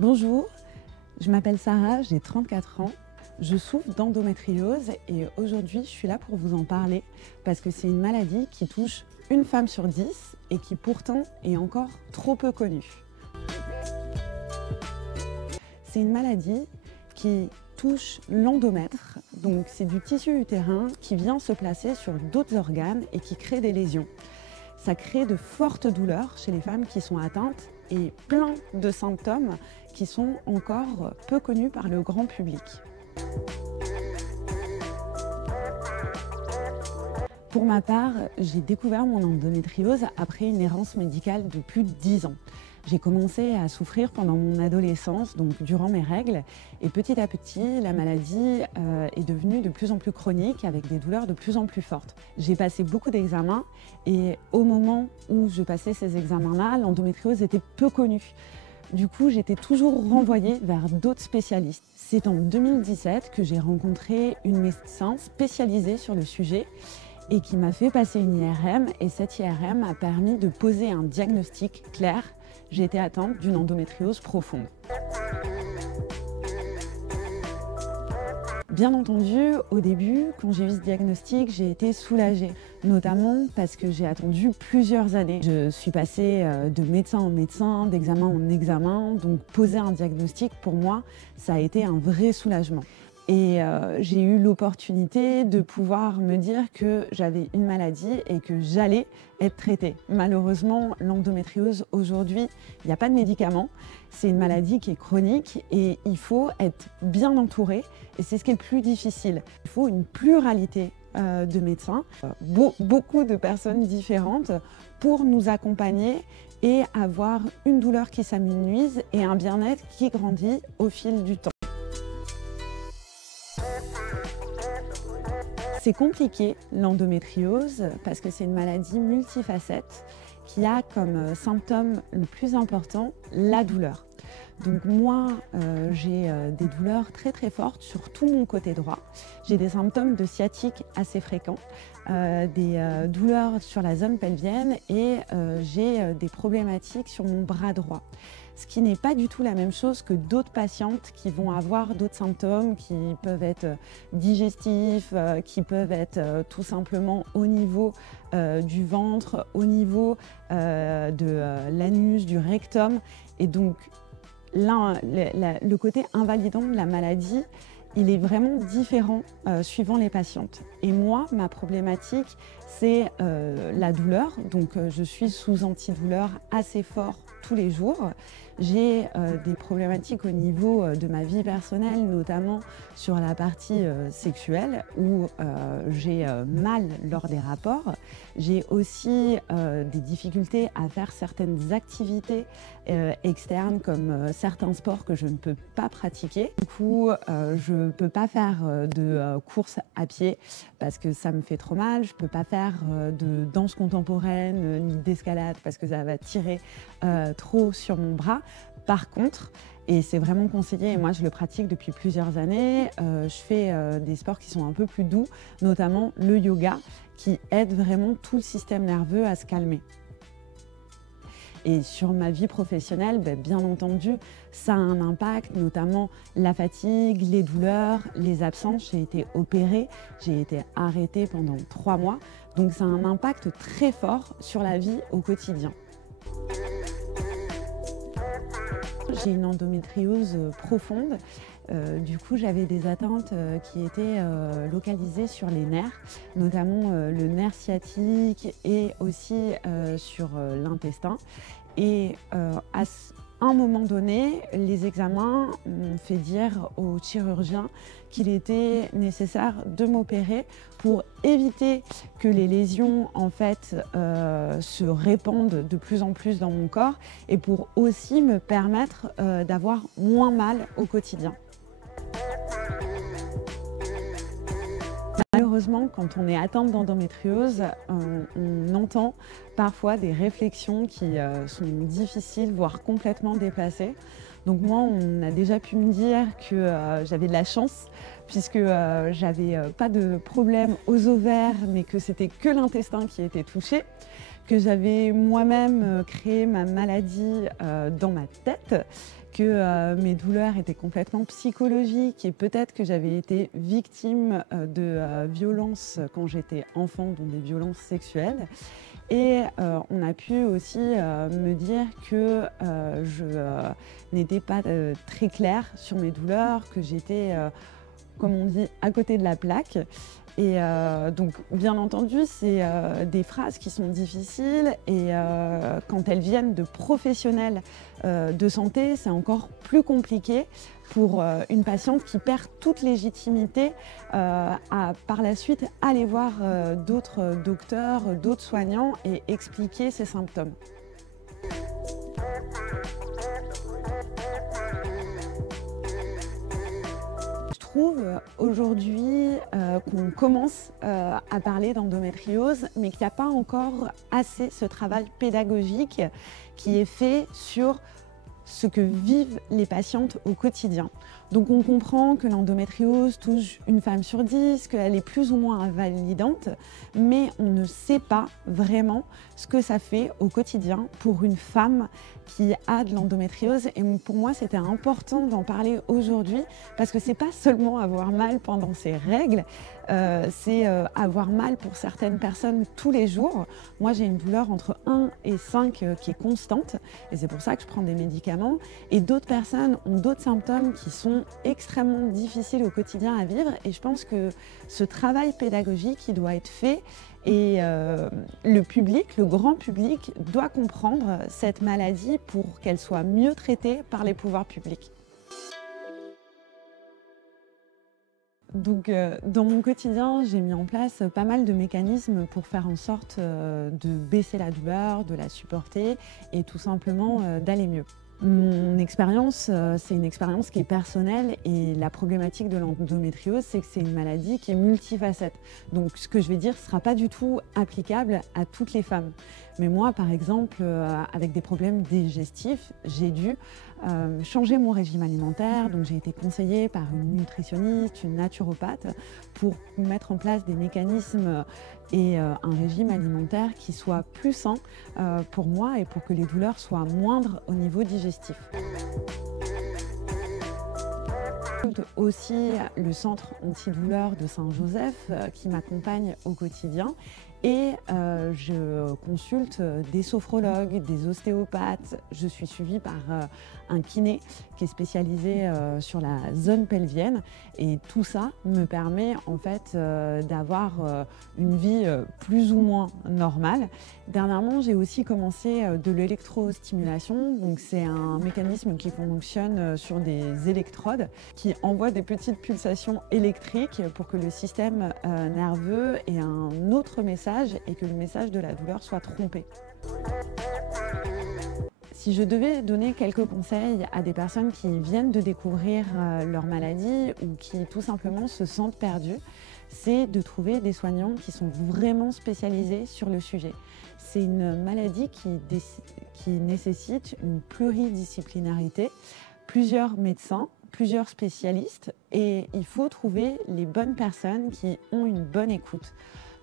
Bonjour, je m'appelle Sarah, j'ai 34 ans. Je souffre d'endométriose et aujourd'hui je suis là pour vous en parler parce que c'est une maladie qui touche une femme sur 10 et qui pourtant est encore trop peu connue. C'est une maladie qui touche l'endomètre, donc c'est du tissu utérin qui vient se placer sur d'autres organes et qui crée des lésions. Ça crée de fortes douleurs chez les femmes qui sont atteintes et plein de symptômes qui sont encore peu connus par le grand public. Pour ma part, j'ai découvert mon endométriose après une errance médicale de plus de 10 ans. J'ai commencé à souffrir pendant mon adolescence, donc durant mes règles, et petit à petit, la maladie est devenue de plus en plus chronique avec des douleurs de plus en plus fortes. J'ai passé beaucoup d'examens et au moment où je passais ces examens-là, l'endométriose était peu connue. Du coup, j'étais toujours renvoyée vers d'autres spécialistes. C'est en 2017 que j'ai rencontré une médecin spécialisée sur le sujet et qui m'a fait passer une IRM, et cette IRM a permis de poser un diagnostic clair. J'étais atteinte d'une endométriose profonde. Bien entendu, au début, quand j'ai eu ce diagnostic, j'ai été soulagée, notamment parce que j'ai attendu plusieurs années. Je suis passée de médecin en médecin, d'examen en examen, donc poser un diagnostic, pour moi, ça a été un vrai soulagement. Et j'ai eu l'opportunité de pouvoir me dire que j'avais une maladie et que j'allais être traitée. Malheureusement, l'endométriose, aujourd'hui, il n'y a pas de médicaments. C'est une maladie qui est chronique et il faut être bien entouré. Et c'est ce qui est le plus difficile. Il faut une pluralité de médecins, beaucoup de personnes différentes pour nous accompagner et avoir une douleur qui s'amenuise et un bien-être qui grandit au fil du temps. C'est compliqué, l'endométriose, parce que c'est une maladie multifacette qui a comme symptôme le plus important la douleur. Donc moi, j'ai des douleurs très fortes sur tout mon côté droit. J'ai des symptômes de sciatique assez fréquents, des douleurs sur la zone pelvienne et j'ai des problématiques sur mon bras droit. Ce qui n'est pas du tout la même chose que d'autres patientes qui vont avoir d'autres symptômes qui peuvent être digestifs, qui peuvent être tout simplement au niveau du ventre, au niveau de l'anus, du rectum. Et donc, le côté invalidant de la maladie, il est vraiment différent suivant les patientes. Et moi, ma problématique, c'est la douleur. Donc, je suis sous antidouleur assez fort tous les jours. J'ai des problématiques au niveau de ma vie personnelle, notamment sur la partie sexuelle, où j'ai mal lors des rapports. J'ai aussi des difficultés à faire certaines activités externes, comme certains sports que je ne peux pas pratiquer. Du coup, je ne peux pas faire de course à pied parce que ça me fait trop mal. Je ne peux pas faire de danse contemporaine ni d'escalade parce que ça va tirer trop sur mon bras. Par contre, et c'est vraiment conseillé, et moi je le pratique depuis plusieurs années, je fais des sports qui sont un peu plus doux, notamment le yoga, qui aide vraiment tout le système nerveux à se calmer. Et sur ma vie professionnelle, bien entendu, ça a un impact, notamment la fatigue, les douleurs, les absences. J'ai été opérée, j'ai été arrêtée pendant 3 mois, donc ça a un impact très fort sur la vie au quotidien. J'ai une endométriose profonde, du coup j'avais des atteintes qui étaient localisées sur les nerfs, notamment le nerf sciatique et aussi sur l'intestin. Et à un moment donné, les examens m'ont fait dire au chirurgien qu'il était nécessaire de m'opérer pour éviter que les lésions en fait se répandent de plus en plus dans mon corps et pour aussi me permettre d'avoir moins mal au quotidien. Malheureusement, quand on est atteinte d'endométriose, on entend parfois des réflexions qui sont difficiles, voire complètement déplacées. Donc moi, on a déjà pu me dire que j'avais de la chance puisque j'avais pas de problème aux ovaires, mais que c'était que l'intestin qui était touché, que j'avais moi-même créé ma maladie dans ma tête, que mes douleurs étaient complètement psychologiques et peut-être que j'avais été victime de violences quand j'étais enfant, dont des violences sexuelles. Et on a pu aussi me dire que je n'étais pas très claire sur mes douleurs, que j'étais, comme on dit, à côté de la plaque. Et donc, bien entendu, c'est des phrases qui sont difficiles et quand elles viennent de professionnels de santé, c'est encore plus compliqué pour une patiente qui perd toute légitimité à par la suite aller voir d'autres docteurs, d'autres soignants et expliquer ses symptômes. Je trouve aujourd'hui qu'on commence à parler d'endométriose, mais qu'il n'y a pas encore assez ce travail pédagogique qui est fait sur ce que vivent les patientes au quotidien. Donc on comprend que l'endométriose touche une femme sur 10, qu'elle est plus ou moins invalidante, mais on ne sait pas vraiment ce que ça fait au quotidien pour une femme qui a de l'endométriose. Et pour moi, c'était important d'en parler aujourd'hui parce que c'est pas seulement avoir mal pendant ses règles, c'est avoir mal pour certaines personnes tous les jours. Moi, j'ai une douleur entre 1 et 5 qui est constante et c'est pour ça que je prends des médicaments. Et d'autres personnes ont d'autres symptômes qui sont extrêmement difficiles au quotidien à vivre. Et je pense que ce travail pédagogique, il doit être fait et le public, le grand public, doit comprendre cette maladie pour qu'elle soit mieux traitée par les pouvoirs publics. Donc, dans mon quotidien, j'ai mis en place pas mal de mécanismes pour faire en sorte de baisser la douleur, de la supporter et tout simplement d'aller mieux. Mon expérience, c'est une expérience qui est personnelle et la problématique de l'endométriose, c'est que c'est une maladie qui est multifacette. Donc ce que je vais dire ne sera pas du tout applicable à toutes les femmes. Mais moi, par exemple, avec des problèmes digestifs, j'ai dû changer mon régime alimentaire. Donc j'ai été conseillée par une nutritionniste, une naturopathe, pour mettre en place des mécanismes et un régime alimentaire qui soit plus sain pour moi et pour que les douleurs soient moindres au niveau digestif. Aussi le centre antidouleur de Saint-Joseph qui m'accompagne au quotidien et je consulte des sophrologues, des ostéopathes. Je suis suivie par un kiné qui est spécialisé sur la zone pelvienne et tout ça me permet en fait d'avoir une vie plus ou moins normale. Dernièrement, j'ai aussi commencé de l'électrostimulation. Donc c'est un mécanisme qui fonctionne sur des électrodes qui envoient des petites pulsations électriques pour que le système nerveux ait un autre message et que le message de la douleur soit trompé. Si je devais donner quelques conseils à des personnes qui viennent de découvrir leur maladie ou qui tout simplement se sentent perdues, c'est de trouver des soignants qui sont vraiment spécialisés sur le sujet. C'est une maladie qui nécessite une pluridisciplinarité, plusieurs médecins, plusieurs spécialistes et il faut trouver les bonnes personnes qui ont une bonne écoute.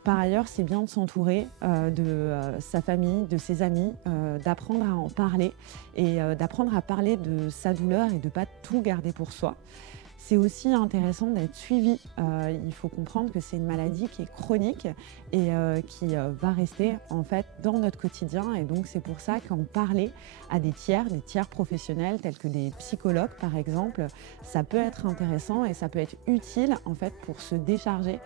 Par ailleurs, c'est bien de s'entourer de sa famille, de ses amis, d'apprendre à en parler et d'apprendre à parler de sa douleur et de ne pas tout garder pour soi. C'est aussi intéressant d'être suivi. Il faut comprendre que c'est une maladie qui est chronique et qui va rester en fait dans notre quotidien. Et donc c'est pour ça qu'en parler à des tiers professionnels tels que des psychologues par exemple, ça peut être intéressant et ça peut être utile en fait pour se décharger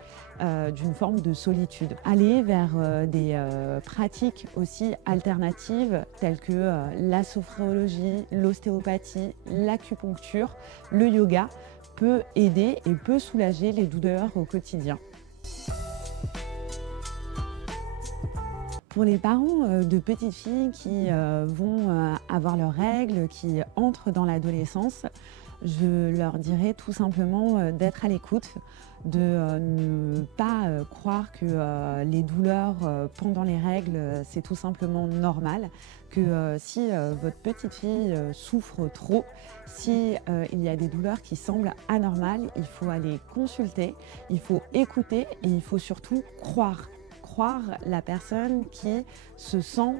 d'une forme de solitude. Aller vers des pratiques aussi alternatives telles que la sophrologie, l'ostéopathie, l'acupuncture, le yoga peut aider et peut soulager les douleurs au quotidien. Pour les parents de petites filles qui vont avoir leurs règles, qui entrent dans l'adolescence, je leur dirais tout simplement d'être à l'écoute, de ne pas croire que les douleurs pendant les règles, c'est tout simplement normal, que si votre petite fille souffre trop, si il y a des douleurs qui semblent anormales, il faut aller consulter, il faut écouter et il faut surtout croire croire la personne qui se sent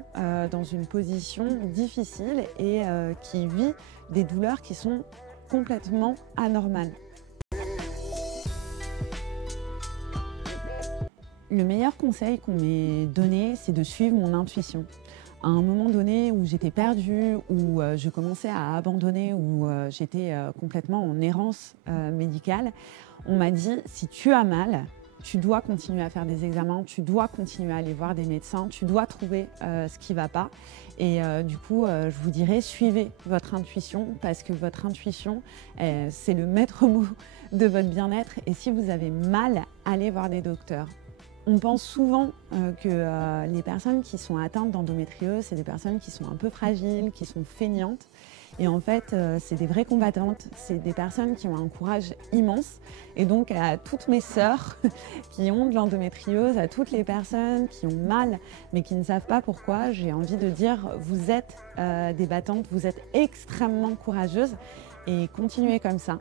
dans une position difficile et qui vit des douleurs qui sont complètement anormales. Le meilleur conseil qu'on m'ait donné, c'est de suivre mon intuition. À un moment donné où j'étais perdue, où je commençais à abandonner, où j'étais complètement en errance médicale, on m'a dit « si tu as mal, tu dois continuer à faire des examens, tu dois continuer à aller voir des médecins, tu dois trouver ce qui ne va pas ». Et du coup, je vous dirais, suivez votre intuition parce que votre intuition, c'est le maître mot de votre bien-être. Et si vous avez mal, allez voir des docteurs. On pense souvent que les personnes qui sont atteintes d'endométriose, c'est des personnes qui sont un peu fragiles, qui sont feignantes. Et en fait, c'est des vraies combattantes, c'est des personnes qui ont un courage immense. Et donc, à toutes mes sœurs qui ont de l'endométriose, à toutes les personnes qui ont mal, mais qui ne savent pas pourquoi, j'ai envie de dire, vous êtes des battantes, vous êtes extrêmement courageuses et continuez comme ça.